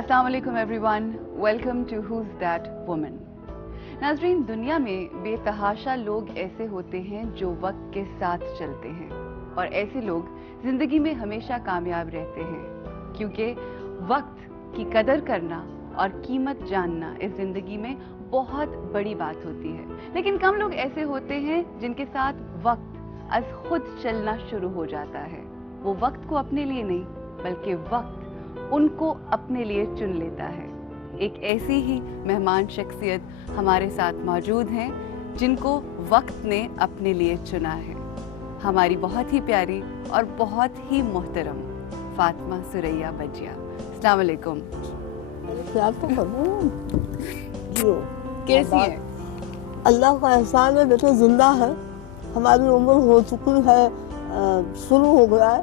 السلام علیکم everyone, welcome to who's that woman. ناظرین، دنیا میں بے تحاشا لوگ ایسے ہوتے ہیں جو وقت کے ساتھ چلتے ہیں، اور ایسے لوگ زندگی میں ہمیشہ کامیاب رہتے ہیں، کیونکہ وقت کی قدر کرنا اور قیمت جاننا اس زندگی میں بہت بڑی بات ہوتی ہے۔ لیکن کم لوگ ایسے ہوتے ہیں جن کے ساتھ وقت از خود چلنا شروع ہو جاتا ہے۔ وہ وقت کو اپنے لیے نہیں بلکہ وقت ان کو اپنے لیے چن لیتا ہے۔ ایک ایسی ہی مہمان شخصیت ہمارے ساتھ موجود ہیں جن کو وقت نے اپنے لیے چنا ہے۔ ہماری بہت ہی پیاری اور بہت ہی محترم فاطمہ ثریا بجیا۔ السلام علیکم۔ کیسی ہیں؟ اللہ کا احسان ہے، بیٹے زندہ ہے، ہماری عمر ہو چکی ہے، شروع ہو گیا ہے،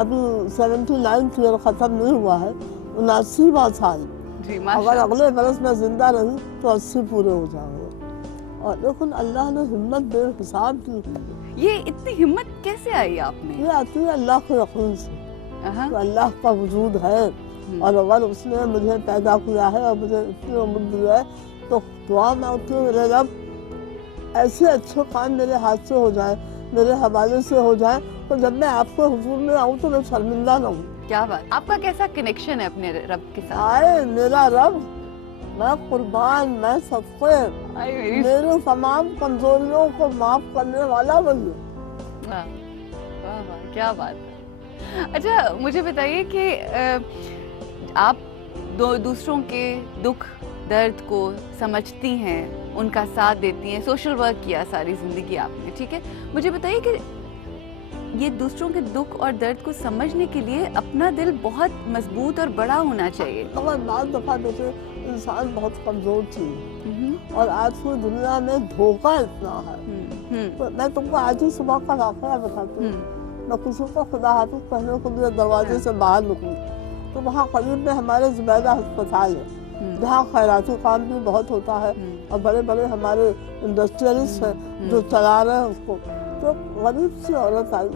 ابھی 79 ایئر ختم نہیں ہوا ہے، 79واں سال۔ جی اگر اگلے برس میں زندہ رہی تو 80 پورے ہو جائیں گے۔ اور لیکن اللہ نے ہمت بے حساب دی۔ یہ اتنی ہمت کیسے آئی آپ میں؟ یہ آتی ہے اللہ کے یقین سے کہ اللہ کا وجود ہے، اور اگر اس نے مجھے پیدا کیا ہے اور مجھے اتنی عمر دی ہے تو دعا مانگتی ہوں میرے رب ایسے اچھے کام میرے ہاتھ سے ہو جائیں، میرے حوالے سے ہو جائیں، تو جب میں آپ کے حضور میں آؤں تو میں شرمندہ نہ ہوں۔ کیا بات! آپ کا کیسا کنیکشن ہے اپنے رب کے ساتھ؟ آئے میرا رب، میں قربان، میں صدقے، میرے تمام کمزوریوں کو معاف کرنے والا بنیے۔ واہ واہ واہ، کیا بات ہے۔ اچھا مجھے بتائیے کہ آپ دوسروں کے دکھ درد کو سمجھتی ہیں، ان کا ساتھ دیتی ہیں، سوشل ورک کیا ساری زندگی آپ نے، ٹھیک ہے؟ مجھے بتائیے کہ یہ دوسروں کے دکھ اور درد کو سمجھنے کے لیے اپنا دل بہت مضبوط اور بڑا ہونا چاہیے۔ مگر بعض دفعہ بیٹے انسان بہت کمزور تھی، اور آج کی دنیا میں دھوکہ اتنا ہے۔ میں تم کو آج ہی صبح کا واقعہ بتاتی ہوں۔ میں کسی کو خدا حافظ کہنے کے لیے دروازے سے باہر نکلی تو وہاں قریب میں ہمارے زبیدہ ہسپتال ہے، جہاں خیراتی کام بھی بہت ہوتا ہے، اور بڑے بڑے ہمارے انڈسٹریلسٹ ہیں جو چلا رہے ہیں اس کو۔ تو غریب سی عورت آئی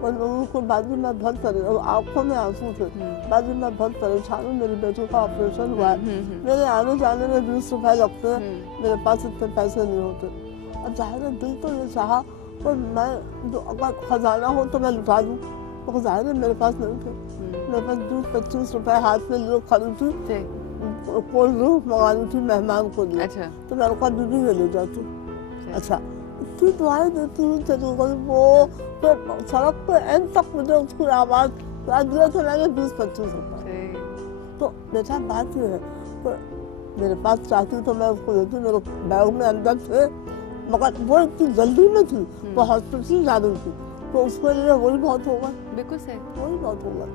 اور لوگوں کو بازی میں بہت آنکھوں میں آنسو تھے، بازی میں بہت پریشان ہوں، میری بیٹی کا آپریشن ہوا ہے، میرے آنے جانے میں 20 روپے لگتے ہیں، میرے پاس اتنے پیسے نہیں ہوتے۔ اور ظاہر ہے دل تو یہ چاہا کہ میں جو اگر خزانہ ہو تو میں لٹا دوں، تو ظاہر ہے میرے پاس نہیں تھے، میرے پاس 20-25 روپے ہاتھ میں لیے کھڑی تھی، کولڈ ڈرنک منگانی تھی مہمان کو لیے، تو میں نے کہا بی بی یہ لے جاتی۔ اچھا اتنی دعائیں دیتی ہوئی چلی گئی، وہ تو سڑک پہ اینڈ تک مجھے اس کی آواز دیا تو میں نے 20-25 روپے۔ تو بیٹا بات یہ ہے کہ میرے پاس چاہتی تو میں اس کو دیتی، میرے بیگ میں اندر تھے، مگر وہ اتنی جلدی میں تھی، وہ ہاسپٹل جا رہی تھی، تو اس کے لیے وہی بہت ہوگا۔ بالکل صحیح، وہی بہت ہوگا۔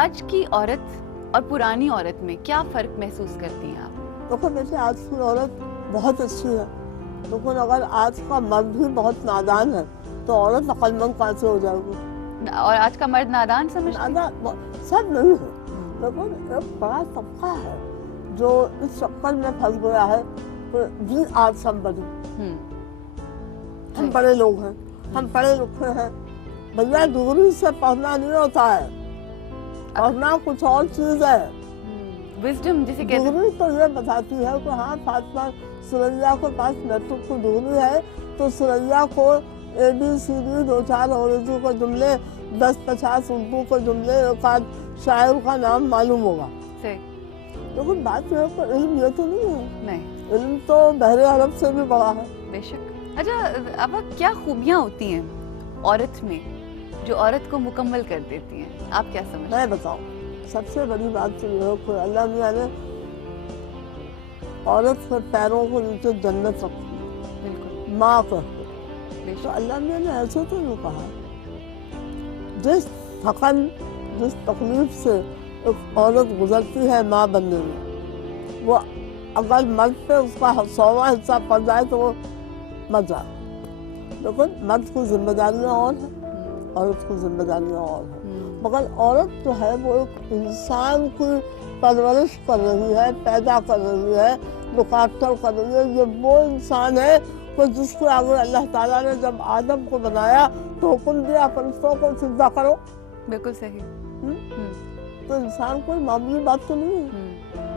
آج کی عورت اور پرانی عورت میں کیا فرق محسوس کرتی ہیں آپ؟ دیکھو بیٹے آج کی عورت بہت اچھی ہے، لیکن اگر آج کا مرد بھی بہت نادان ہے تو عورت عقل مند کہاں سے ہو جائے گی؟ اور آج کا مرد نادان سمجھتے ہیں؟ سب نہیں ہے، لیکن ایک بڑا طبقہ ہے جو اس چکر میں پھنس گیا ہے کہ جی آج سمبڑی، ہم بڑے لوگ ہیں، ہم پڑھے لکھے ہیں، بھیا ڈگری سے پڑھنا نہیں ہوتا ہے، پڑھنا کچھ اور چیز ہے۔ وزڈم جسے کہتے ہیں، ڈگری تو یہ بتاتی ہے کہ ہاں فاطمہ ثریا کے پاس میٹرک کی ڈگری ہے تو ثریا کو ABCD 2-4 انگریزی کے جملے، 10-50 اردو کے جملے، ایک آدھ شاعر کا نام معلوم ہوگا۔ لیکن بات یہ ہے کہ علم یہ تو نہیں ہے، علم تو بحر عرب سے بھی بڑا ہے۔ بے شک۔ اچھا ابا، کیا خوبیاں ہوتی ہیں عورت میں جو عورت کو مکمل کر دیتی ہیں؟ آپ کیا سمجھتے ہیں؟ میں بتاؤں، سب سے بڑی بات تو یہ ہے کہ اللہ میاں نے عورت کے پیروں کو نیچے جنت رکھی، ماں کہتے، تو اللہ میاں نے ایسے تو نہیں کہا۔ جس تھکن، جس تکلیف سے ایک عورت گزرتی ہے ماں بننے میں، وہ اگر مرد پہ اس کا 100واں حصہ پڑ جائے تو وہ مر جائے، لیکن مرد کی ذمہ داریاں اور ہیں، عورت کی ذمہ داریاں اور ہیں۔ مگر عورت جو ہے وہ ایک انسان کی پرورش کر رہی ہے، پیدا کر رہی ہے، لکاٹر کر رہی ہے۔ یہ وہ انسان ہے کہ جس کو آگے اللہ تعالیٰ نے جب آدم کو بنایا تو حکم دیا فرشتوں کو سجدہ کرو۔ بالکل صحیح۔ تو انسان کوئی معمولی بات تو نہیں ہے،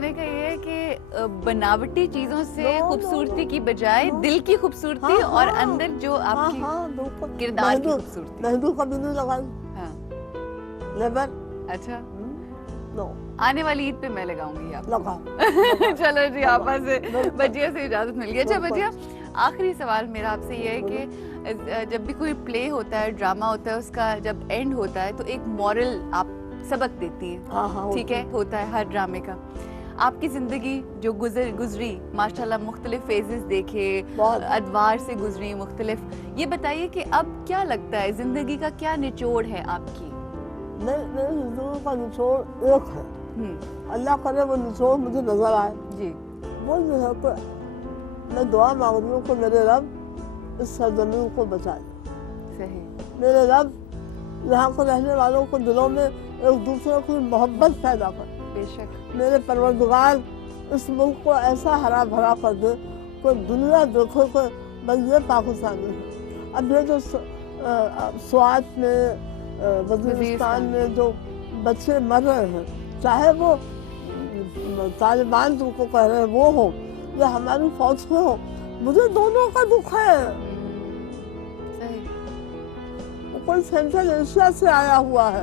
نے کہا یہ ہے کہ بناوٹی چیزوں سے خوبصورتی کی بجائے دل کی خوبصورتی اور اندر جو آپ کی کردار کی خوبصورتی. مہندی کبھی نہیں لگائی. ہاں لیبر. اچھا نو. آنے والی عید پہ میں لگاؤں گی آپ. لگا. چلو جی آپا سے بجیا سے اجازت مل گئی. اچھا بجیا آخری سوال میرا آپ سے یہ ہے کہ جب بھی کوئی پلے ہوتا ہے ڈرامہ ہوتا ہے اس کا جب اینڈ ہوتا ہے تو ایک مورل آپ سبق دیتی ہیں ٹھیک ہے ہوتا ہے ہر ڈرامے کا. آپ کی زندگی جو گزری ماشاءاللہ مختلف فیزز دیکھے ادوار سے گزری مختلف, یہ بتائیے کہ اب کیا لگتا ہے زندگی کا کیا نچوڑ ہے آپ کی؟ میری زندگی کا نچوڑ ایک ہے, اللہ کرے وہ نچوڑ مجھے نظر آئے جی. وہ یہ ہے کہ میں دعا مانگ رہی ہوں کہ میرے رب اس سرزمین کو بچائے. صحیح. میرے رب یہاں کو رہنے والوں کو دلوں میں ایک دوسرے کی محبت پیدا کر. بے شک. میرے پروردگار اس ملک کو ایسا ہرا بھرا کر دے کہ دنیا دیکھو کہ بس یہ پاکستانی ہے. اب یہ جو سوات میں وزیرستان میں جو بچے مر رہے ہیں, چاہے وہ طالبان تم کو کہہ رہے ہیں وہ ہو یا ہماری فوج میں ہو, مجھے دونوں کا دکھ ہے. کوئی سینٹرل ایشیا سے آیا ہوا ہے,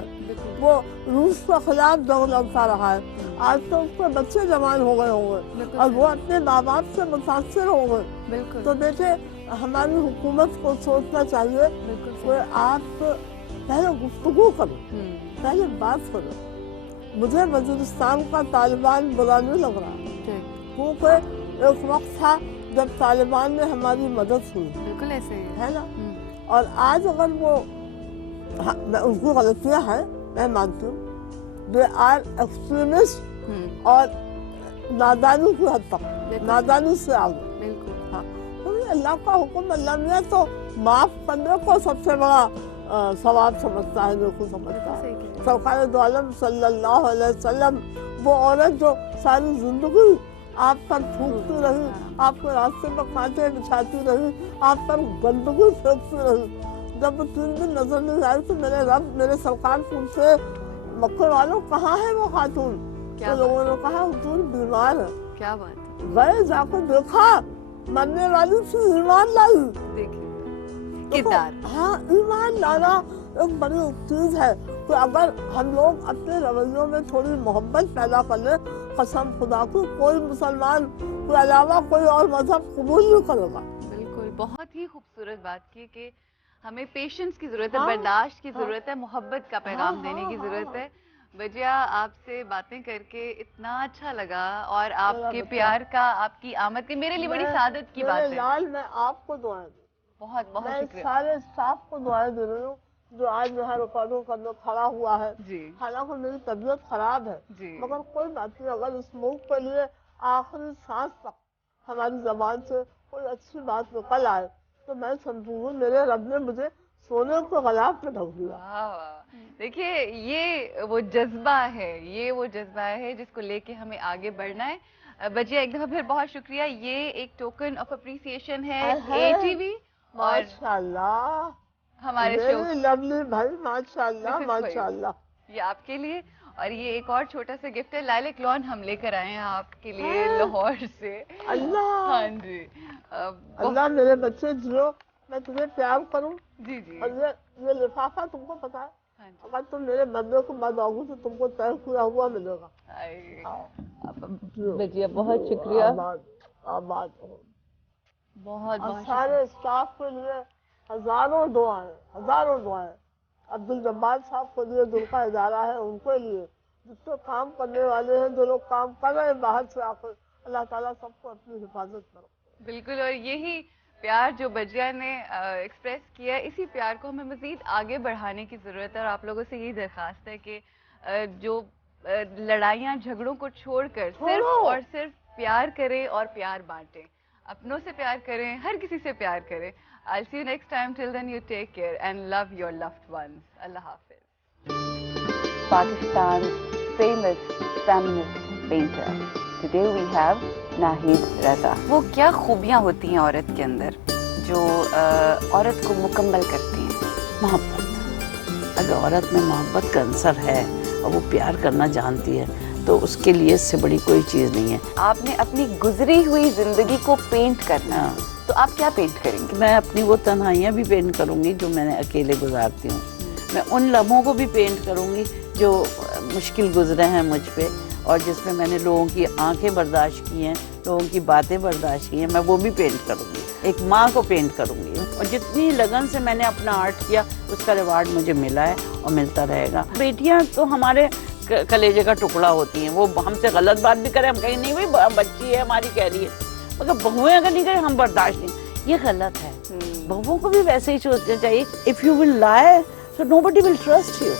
وہ روس کے خلاف جنگ لڑتا رہا ہے, آج تو اس کے بچے جوان ہو گئے ہوں گے اور وہ اپنے ماں باپ سے متاثر ہوں گے. تو بیٹے ہماری حکومت کو سوچنا چاہیے کہ آپ پہلے گفتگو کرو, پہلے بات کرو. مجھے وزیرستان کا طالبان برا نہیں لگ رہا کیونکہ ایک وقت تھا جب طالبان نے ہماری مدد کی. بالکل ایسے ہے نا. اور آج اگر وہ ان کی غلطیاں ہیں میں مانتی ہوں, دے آر ایکسٹریمسٹ اور نادانی کی حد تک, نادانی سے آگے. ہاں اللہ کا حکم, اللہ میاں تو معاف کرنے کو سب سے بڑا ثواب سمجھتا ہے, جو کو سمجھتا ہے. سرکار دو عالم صلی اللہ علیہ وسلم وہ عورت جو ساری زندگی آپ پر تھوکتی رہی, آپ کے راستے میں کانٹے بچھاتی رہی, آپ پر گندگی پھینکتی رہی, جب 3 دن نظر نہیں آئی تو میرے رب میرے سرکار پوچھے مکے والوں کہاں ہے وہ خاتون؟ تو لوگوں نے کہا حضور بیمار ہے. کیا بات. گئے جا کے دیکھا مرنے والی سے ایمان لائی. کردار. ہاں ایمان لانا ایک بڑی چیز ہے کہ اگر ہم لوگ اپنے رویوں میں تھوڑی محبت پیدا کر لیں, قسم خدا کی کوئی مسلمان کے علاوہ کوئی اور مذہب قبول نہیں کرے گا. بالکل بہت ہی خوبصورت بات کی کہ ہمیں پیشنس کی ضرورت ہے, برداشت کی ضرورت ہے, محبت کا پیغام دینے کی ضرورت ہے. بجیا آپ سے باتیں کر کے اتنا اچھا لگا اور آپ کے پیار کا, آپ کی آمد کی میرے لیے بڑی سعادت کی بات ہے. لال میں آپ کو دعائیں دوں, بہت بہت میں شکریہ. سارے اسٹاف کو دعائیں دے رہی ہوں جو آج یہاں ریکارڈنگ کرنے کھڑا ہوا ہے. جی. حالانکہ میری طبیعت خراب ہے مگر کوئی بات نہیں, اگر اس ملک کے لیے آخری سانس تک ہماری زبان سے کوئی اچھی بات نکل آئے تو میں سمجھوں گی میرے رب نے مجھے سونے کو غلاف پہ ڈھک دیا. دیکھیے یہ وہ جذبہ ہے, یہ وہ جذبہ ہے جس کو لے کے ہمیں آگے بڑھنا ہے. بجیا ایک دفعہ پھر بہت شکریہ. یہ ایک ٹوکن آف اپریسیشن ہے اے ٹی وی اور ماشاءاللہ ہمارے شو لولی بھائی, ماشاءاللہ ماشاءاللہ. یہ آپ کے لیے, اور یہ ایک اور چھوٹا سا گفٹ ہے, لائلک لون ہم لے کر آئے ہیں آپ کے لیے لاہور سے. اللہ. ہاں جی. اللہ میرے بچے جیو, میں تمہیں پیار کروں. جی جی. اور یہ لفافہ تم کو پتا ہے, اگر تم میرے بندے کو مت آؤ تو تم کو طے کیا ہوا ملے گا. بجیا بہت شکریہ. آباد بہت بہت سارے اسٹاف کے لیے ہزاروں دعائیں, ہزاروں دعائیں. عبدالجبار صاحب کے لیے جن کا ادارہ ہے ان کے لیے, جس سے کام کرنے والے ہیں, جو لوگ کام کر رہے ہیں باہر سے آ کر, اللہ تعالیٰ سب کو اپنی حفاظت کرو. بالکل. اور یہی پیار جو بجیا نے ایکسپریس کیا, اسی پیار کو ہمیں مزید آگے بڑھانے کی ضرورت ہے. اور آپ لوگوں سے یہی درخواست ہے کہ جو لڑائیاں جھگڑوں کو چھوڑ کر صرف اور صرف پیار کریں اور پیار بانٹیں, اپنوں سے پیار کریں, ہر کسی سے پیار کریں. I'll see you next time. Till then you take care and love your loved ones. Allah Hafiz. Pakistan's famous feminist painter. Today we have Nahid رضا. وہ کیا خوبیاں ہوتی ہیں عورت کے اندر جو عورت کو مکمل کرتی ہیں؟ محبت. اگر عورت میں محبت کا عنصر ہے اور وہ پیار کرنا جانتی ہے تو اس کے لیے اس سے بڑی کوئی چیز نہیں ہے. آپ نے اپنی گزری ہوئی زندگی کو پینٹ کرنا ہے تو آپ کیا پینٹ کریں گے؟ میں اپنی وہ تنہائیاں بھی پینٹ کروں گی جو میں نے اکیلے گزارتی ہوں. میں ان لمحوں کو بھی پینٹ کروں گی جو مشکل گزرے ہیں مجھ پہ اور جس میں میں نے لوگوں کی آنکھیں برداشت کی ہیں, لوگوں کی باتیں برداشت کی ہیں, میں وہ بھی پینٹ کروں گی. ایک ماں کو پینٹ کروں گی. اور جتنی لگن سے میں نے اپنا آرٹ کیا اس کا ریوارڈ مجھے ملا ہے اور ملتا رہے گا. بیٹیاں تو ہمارے کلیجے کا ٹکڑا ہوتی ہیں. وہ ہم سے غلط بات بھی کریں, ہم کہیں نہیں بھائی بچی ہے ہماری کہہ رہی ہے, مگر بہویں اگر نہیں کریں ہم برداشت نہیں. یہ غلط ہے. بہووں کو بھی ویسے ہی سوچنا چاہیے. اف یو ول لائی so nobody will trust you.